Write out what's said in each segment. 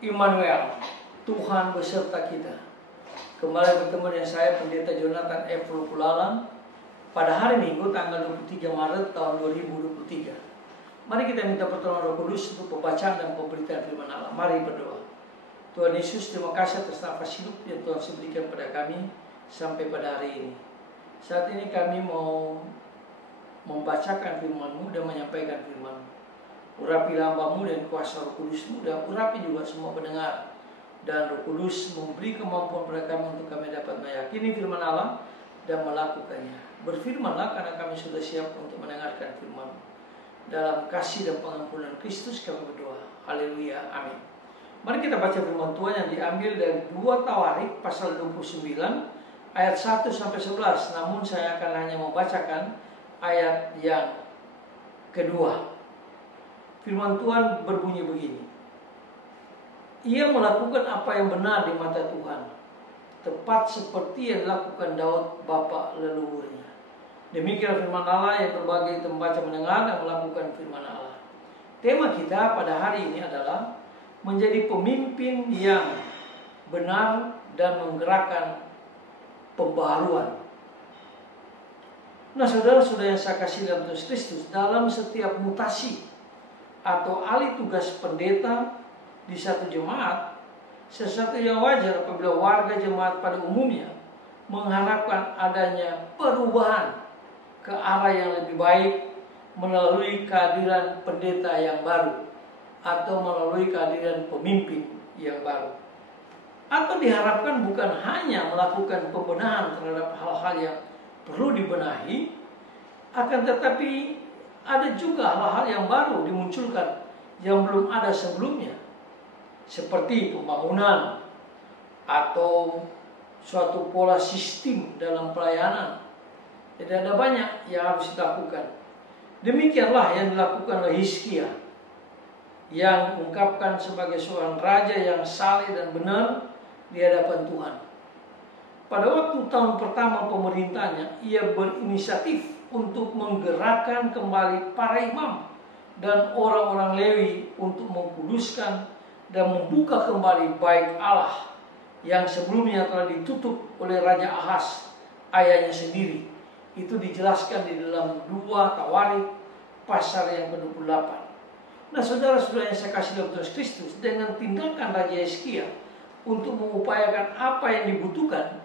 Immanuel, Tuhan beserta kita. Kembali bertemu dengan saya, Pendeta Jonathan F. Lupulalang, pada hari Minggu tanggal 23 Maret tahun 2023. Mari kita minta pertolongan Roh Kudus untuk pembacaan dan pemberitaan firman Allah. Mari berdoa. Tuhan Yesus, terima kasih atas nafas hidup yang Tuhan berikan pada kami sampai pada hari ini. Saat ini kami mau membacakan firman-Mu dan menyampaikan firman-Mu. Urapilah hamba-Mu dan kuasa Roh Kudus-Mu, dan urapi juga semua pendengar. Dan Roh Kudus memberi kemampuan kepada kami untuk kami dapat meyakini firman Allah dan melakukannya. Berfirmanlah karena kami sudah siap untuk mendengarkan firman-Mu. Dalam kasih dan pengampunan Kristus kami berdoa. Haleluya, amin. Mari kita baca firman Tuhan yang diambil dari 2 Tawarik pasal 29 ayat 1 sampai 11. Namun saya akan hanya membacakan ayat yang kedua. Firman Tuhan berbunyi begini. Ia melakukan apa yang benar di mata Tuhan, tepat seperti yang dilakukan Daud bapa leluhurnya. Demikian firman Allah yang berbagai tembaca mendengar dan melakukan firman Allah. Tema kita pada hari ini adalah menjadi pemimpin yang benar dan menggerakkan pembaharuan. Nah, saudara-saudara yang saya kasih dalam Tuhan Kristus, dalam setiap mutasi atau alih tugas pendeta di satu jemaat, sesuatu yang wajar apabila warga jemaat pada umumnya mengharapkan adanya perubahan ke arah yang lebih baik melalui kehadiran pendeta yang baru atau melalui kehadiran pemimpin yang baru. Atau diharapkan bukan hanya melakukan pembenahan terhadap hal-hal yang perlu dibenahi, akan tetapi ada juga hal-hal yang baru dimunculkan yang belum ada sebelumnya, seperti pembangunan atau suatu pola sistem dalam pelayanan. Jadi ada banyak yang harus dilakukan. Demikianlah yang dilakukan oleh Hizkia, yang diungkapkan sebagai seorang raja yang saleh dan benar di hadapan Tuhan. Pada waktu tahun pertama pemerintahnya, ia berinisiatif untuk menggerakkan kembali para imam dan orang-orang Lewi untuk mengkuduskan dan membuka kembali bait Allah yang sebelumnya telah ditutup oleh Raja Ahaz, ayahnya sendiri. Itu dijelaskan di dalam 2 Tawarik pasal yang ke-28. Nah, saudara-saudara yang saya kasih dalam Tuhan Kristus, dengan tindakan Raja Hizkia untuk mengupayakan apa yang dibutuhkan,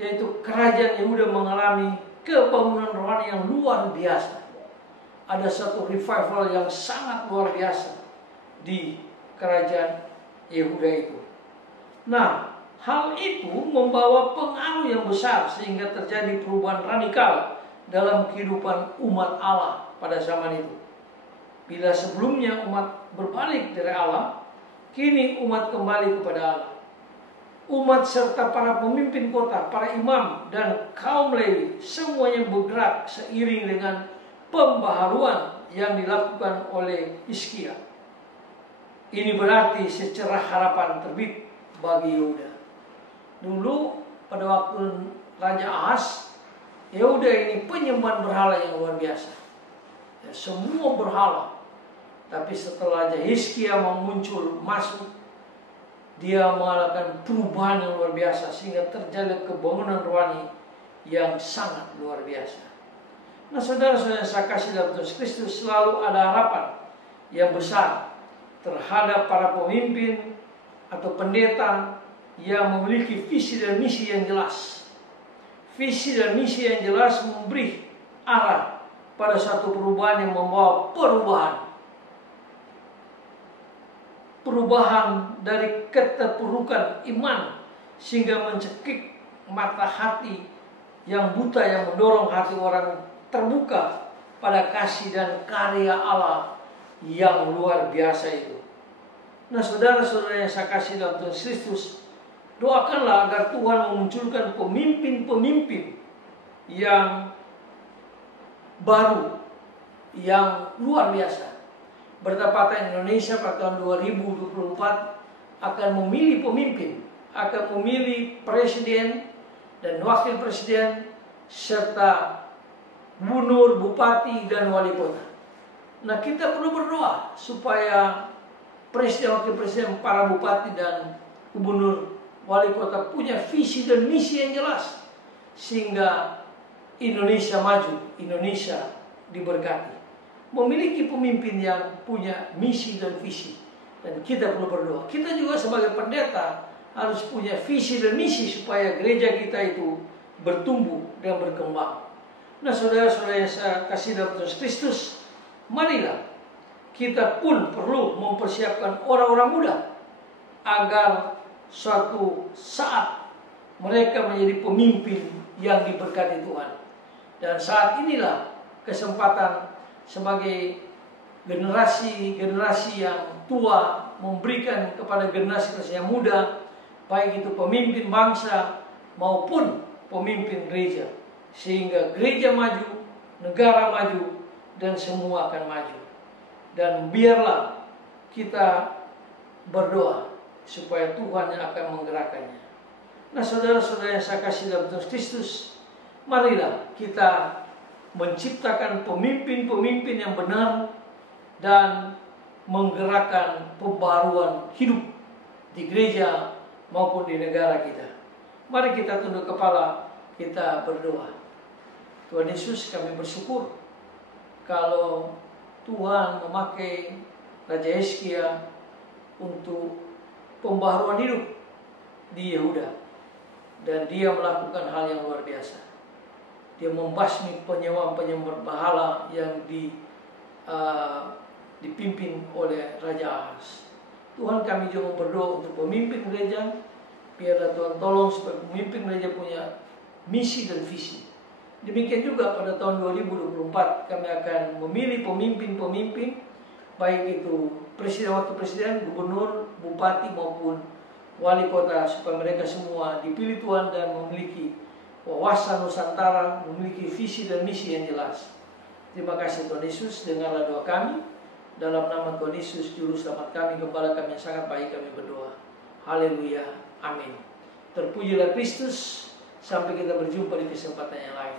yaitu kerajaan Yehuda mengalami kebangunan rohani yang luar biasa. Ada satu revival yang sangat luar biasa di kerajaan Yehuda itu. Nah, hal itu membawa pengaruh yang besar sehingga terjadi perubahan radikal dalam kehidupan umat Allah pada zaman itu. Bila sebelumnya umat berbalik dari Allah, kini umat kembali kepada Allah. Umat serta para pemimpin kota, para imam dan kaum Lewi, semuanya bergerak seiring dengan pembaharuan yang dilakukan oleh Hizkia. Ini berarti secerah harapan terbit bagi Yehuda. Dulu pada waktu Raja Ahaz, Yehuda ini penyembahan berhala yang luar biasa. Ya, semua berhala. Tapi setelah Raja Hizkia muncul masuk, dia mengadakan perubahan yang luar biasa sehingga terjadi kebangunan rohani yang sangat luar biasa. Nah, saudara-saudara yang saya kasih dalam Tuhan Kristus, selalu ada harapan yang besar terhadap para pemimpin atau pendeta yang memiliki visi dan misi yang jelas. Visi dan misi yang jelas memberi arah pada satu perubahan yang membawa perubahan dari keterpurukan iman sehingga mencekik mata hati yang buta, yang mendorong hati orang terbuka pada kasih dan karya Allah yang luar biasa itu. Nah, saudara-saudara yang saya kasih dalam Tuhan Kristus, doakanlah agar Tuhan memunculkan pemimpin-pemimpin yang baru, yang luar biasa. Bertepatan Indonesia pada tahun 2024 akan memilih pemimpin, akan memilih presiden dan wakil presiden serta gubernur, bupati dan wali kota. Nah, kita perlu berdoa supaya presiden, wakil presiden, para bupati dan gubernur, wali kota punya visi dan misi yang jelas, sehingga Indonesia maju, Indonesia diberkati. Memiliki pemimpin yang punya misi dan visi, dan kita perlu berdoa. Kita juga sebagai pendeta harus punya visi dan misi supaya gereja kita itu bertumbuh dan berkembang. Nah, saudara-saudara yang saya kasih dalam Yesus Kristus, marilah kita pun perlu mempersiapkan orang-orang muda agar suatu saat mereka menjadi pemimpin yang diberkati Tuhan. Dan saat inilah kesempatan sebagai generasi yang tua memberikan kepada generasi yang muda, baik itu pemimpin bangsa maupun pemimpin gereja, sehingga gereja maju, negara maju, dan semua akan maju. Dan biarlah kita berdoa supaya Tuhan yang akan menggerakkannya. Nah, saudara-saudara yang saya kasih dalam Tuhan Kristus, marilah kita menciptakan pemimpin-pemimpin yang benar dan menggerakkan pembaruan hidup di gereja maupun di negara kita. Mari kita tunduk kepala, kita berdoa. Tuhan Yesus, kami bersyukur kalau Tuhan memakai Raja Hizkia untuk pembaharuan hidup di Yehuda, dan dia melakukan hal yang luar biasa. Dia membasmi penyembah berhala yang dipimpin oleh Raja Ahaz. Tuhan, kami juga berdoa untuk pemimpin gereja. Biarlah Tuhan tolong supaya pemimpin gereja punya misi dan visi. Demikian juga pada tahun 2024 kami akan memilih pemimpin-pemimpin, baik itu presiden, wakil presiden, gubernur, bupati maupun wali kota, supaya mereka semua dipilih Tuhan dan memiliki wawasan Nusantara, memiliki visi dan misi yang jelas. Terima kasih Tuhan Yesus, dengarlah doa kami. Dalam nama Tuhan Yesus, Juru Selamat kami, Gembala kami yang sangat baik, kami berdoa. Haleluya, amin. Terpujilah Kristus. Sampai kita berjumpa di kesempatan yang lain.